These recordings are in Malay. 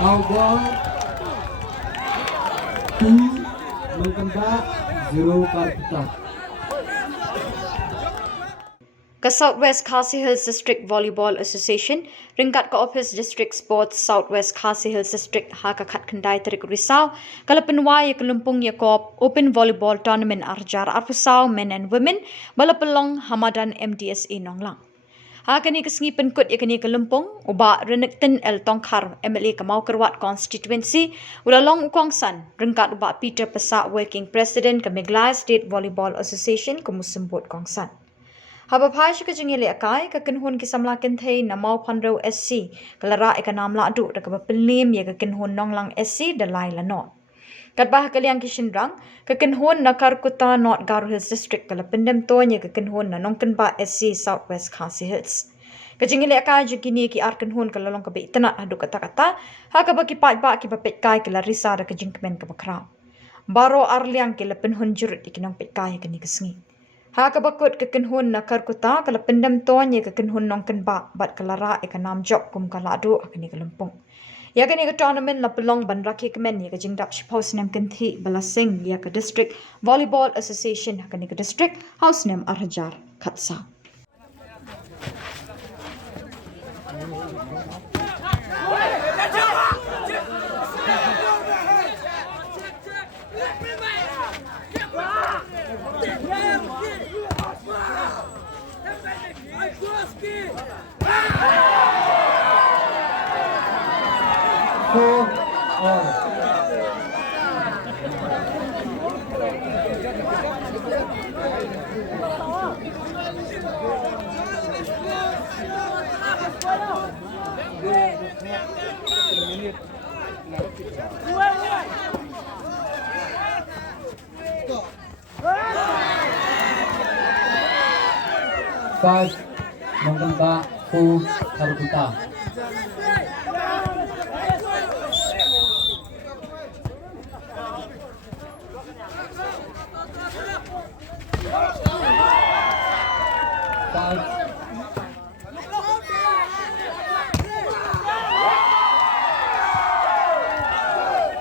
Now ball 2 Nongkynbah 0 Kharkuta. West Khasi Hills District Volleyball Association, ryngkat Ophis District Sports, West Khasi Hills District, tarik Risaw, pynwai Lympung iakop, Open Volleyball Tournament arjar Risaw, men and women, phynlong madan MDSA Nonglang. Kani kesengi pynkut yakni ke Lympung, Bah Renikton L.Tongkhar, MLA ke Mawkyrwat Konstitwensi, Shillong kongsan, ryngkat Bah Peter Passah, Working President ke Meghalaya State Vollyball Association ke symbud kongsan. Haba phai ke jengile akai ke kenhun ki Samla kenthei na Mawpharkhrew S C kelara ikanam Lahduh da ke pynlim ya ke kenhun Nonglang SC da lai lanot. Katbah kaliang kishinrang ke kenhun na Kharkuta North Garo Hills District ke pendem tonya ke kenhun na Nongkynbah SC West Khasi Hills. Ke jengile akai jekini ki ar kenhun ke lalong ke beitana adu kata-kata ha ke baki ba ki bapet kai ke Risaw da ke jengkemen ke bakrau. Baro arliang ke penhun jurut ikinong pet kai ke ni kesengi. Ha ke bakut ke kenhun na Kharkuta ke pendem tonya ke kenhun Nongkynbah bat kelara ikanam job kum ke Lahduh ke ni ke Lympung. Ya kini ke tournament la pelong ban rakhi kemen ya ke jingdap house nem kenthi balasing ya ke district volleyball association kini ke district house nem arhajar khatsa. Khur all. Five Nongkynbah Khur Kharkuta.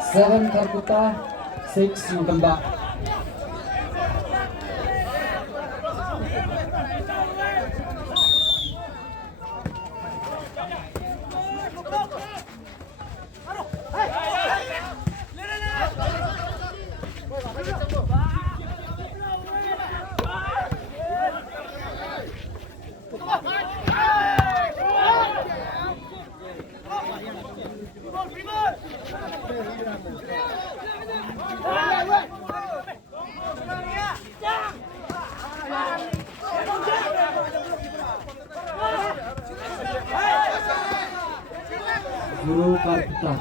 Seven Kharkuta, 6 Nongkynbah. Garo Kharkuta.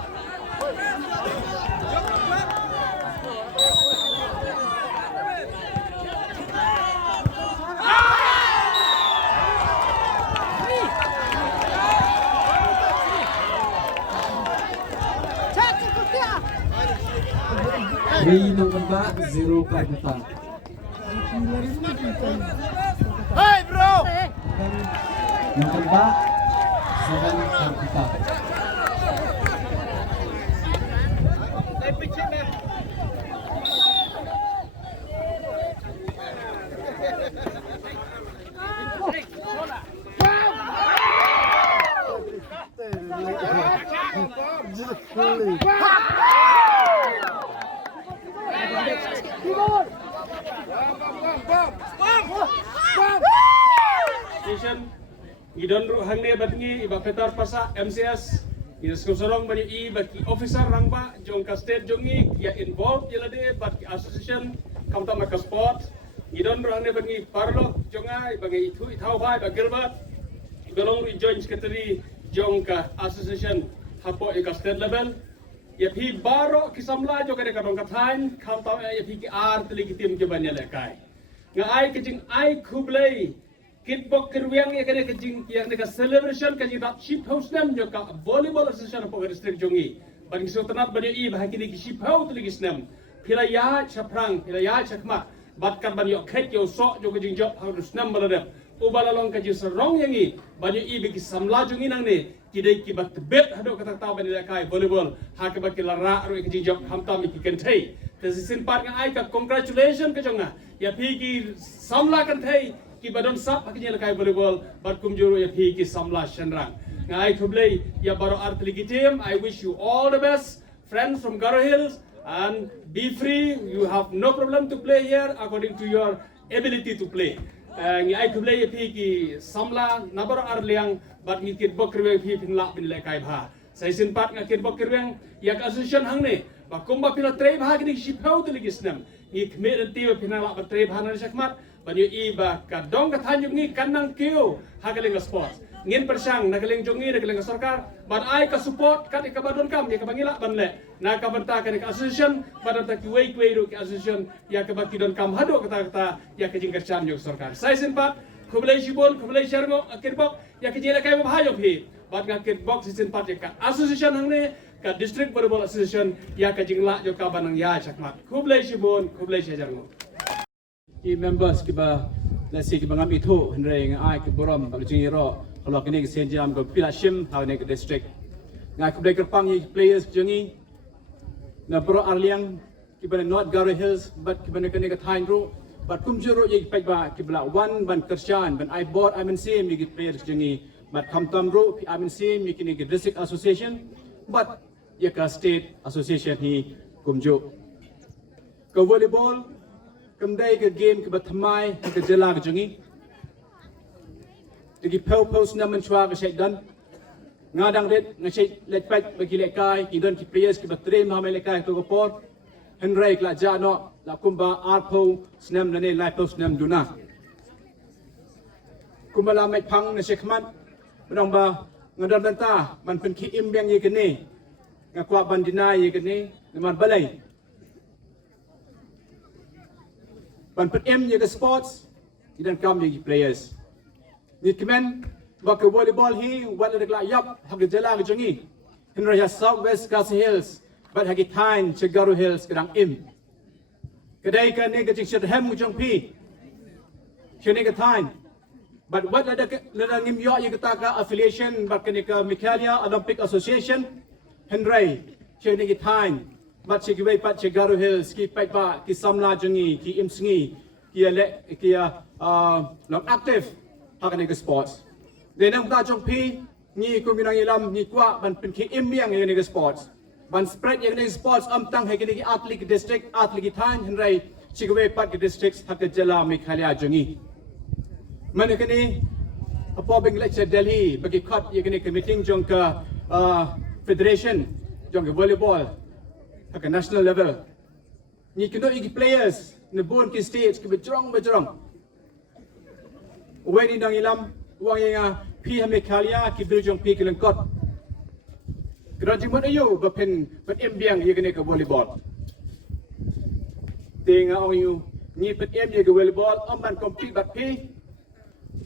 Three Nongkynbah, 0 Kharkuta. Hey bro! Nongkynbah, 7 Kharkuta. Idon ru hangne batngi Bah Peter Passah MCS ina skorong bani I baki officer rangba jongka state jongi ya involved jelade baki association kamta maka sport idon ru hangne batngi parlo jonga bagi itu ithau bhai bagirba golong ru join secretary jongka association hapo ika state level ya phi baro ki Samla jo kare kadong kathain kamta ya phi ki ar tli tim ke banya lekai nga ai kijing ai khublei kitbok kerwiang ya kene kejing yang neka celebration kejing dat ship house nam jo ka volleyball association of district jongi bagi so tanat bani I bahaki ni ship house lagi snam pilaya chaprang pilaya chakma bat kan ban yo khet yo sok jo kejing job harus nam baladap ubala long ka jis rong yangi banyo i biki samla jungi nang ne kidai ki bat bet hado kata taw ban kai volleyball ha ka baki lara ro kejing job hamta mi ki kentai tesisin part nga ai ka congratulations ka jonga ya pi ki samla kan thai ki badon sap ha ki kai volleyball bat kum juro ya pi ki samla shenrang ngai khublei ya baro artli ki team. I wish you all the best friends from Garo Hills and be free. You have no problem to play here according to your ability to play. Ngai khublei ya pi ki samla na baro arliang bat ngi kit bokre pi pinla bin le kai bha sai sin pat nga kit bokre ya ka association hang ne ba kumba pina trei bha ki shipau to ligisnam ngi khme dan ti pinala ba trei bha na sakmat banyo i ba ka dong ka thanjung ngi kanang keu hagaling sports ngin persang nagaling jongi nagaling sarkar ban ai ka support kat ka badon kam ya ka bangila ban le na ka banta ka association badan ta ki wei ro ki association ya ka baki don kam hado kata ya ka jingkar chan yo sarkar sai sin pat khublei shibon khublei shargo kirbok ya ka jela kai ba hayo phi bat nga kirbok sin pat ya ka association hang ne ka district volleyball association ya ka jingla jo ka banang ya chakmat khublei shibon khublei shajargo ki members ki ba la si ki bangam itho hnreng ai ki borom ba jingi ro kalau kini ke senjam ko pila shim ha ne district ngai ku breaker pang yi players jingi na pro arliang ki ba not Garo Hills but ki ba ne ka thain ro but kum juro yi pai ba ki bla one ban kershan ban I board I mean same yi players jingi but kam tam ro I mean same yi kini ke district association but ye ka state association hi kum jo ko volleyball kam dai ke game ke ba thamai ke jela ke jingi Digi post naman chwa ka shay dan ngadang red nga shay letpet bagi lekay ki don ki players ki batre ma may lekay to gopor henry kla jano la kumba arpo snam na ne live post nam duna kumala may pang na sekman manong ba ngadang danta man pen ki imbyang ye kene nga kwa bandina ye kene naman balay man pen em ye sports idan kam ye players ni kemen bak volleyball hi wala regla yap hag jela ga jongi henry has South West Khasi Hills but hagi thain che Garo Hills kadang im kadai ka ne ga jing shet hem jong pi chene ga thain but what la ngim yo ye ka ka affiliation bak ne ka Meghalaya Olympic Association henry chene ga thain but che giwei pat che Garo Hills ki pai ba ki samla jongi ki im sngi ki le ki long active Hakanig sports. Then ang tajong pi ni kuminang ilam ni kwa ban pinki imbiang yung sports. Ban spread yung sports amtang hekini athlete district athlete than henry chigwe pat districts hakajala Meghalaya jongi. Manakani apobing lecture Delhi bagi cut yung meeting jong ka federation jong volleyball haka national level. Ni kuno igi players na bon ki stage ki bejrong Uway nang ilam uang yang pi Meghalaya ki berjong pi kelengkot. Kerajaan mana ayo berpen embiang ye kena ke volleyball. Tengah orang you ni pen ye ke volleyball amban compete bat pi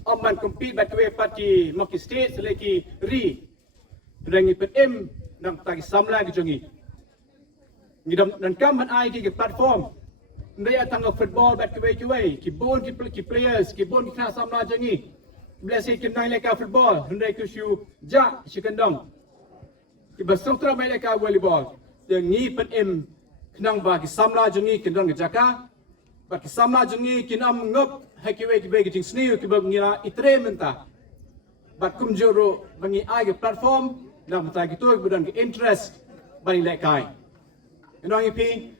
amban compete bat we parti Mawkyrwat State seleki ri. Rengi pen nang tagi samla ke jongi. Ni dan kam ai ki platform Ndaya tangga football bat kiwai ki bon ki players ki bon ki kena samla jangi blessing ki nai leka football ndai ku shu ja shikandong ki basong tra mai leka volleyball yang ni pen kenang ba ki samla jangi kendong ki jaka ba ki samla jangi ki nam ngop hakiwai ki bagi jing sniu ki bag ngira itre menta bat kum joro bangi ai ki platform nam ta ki tu budan ki interest bani lekai Enong ipi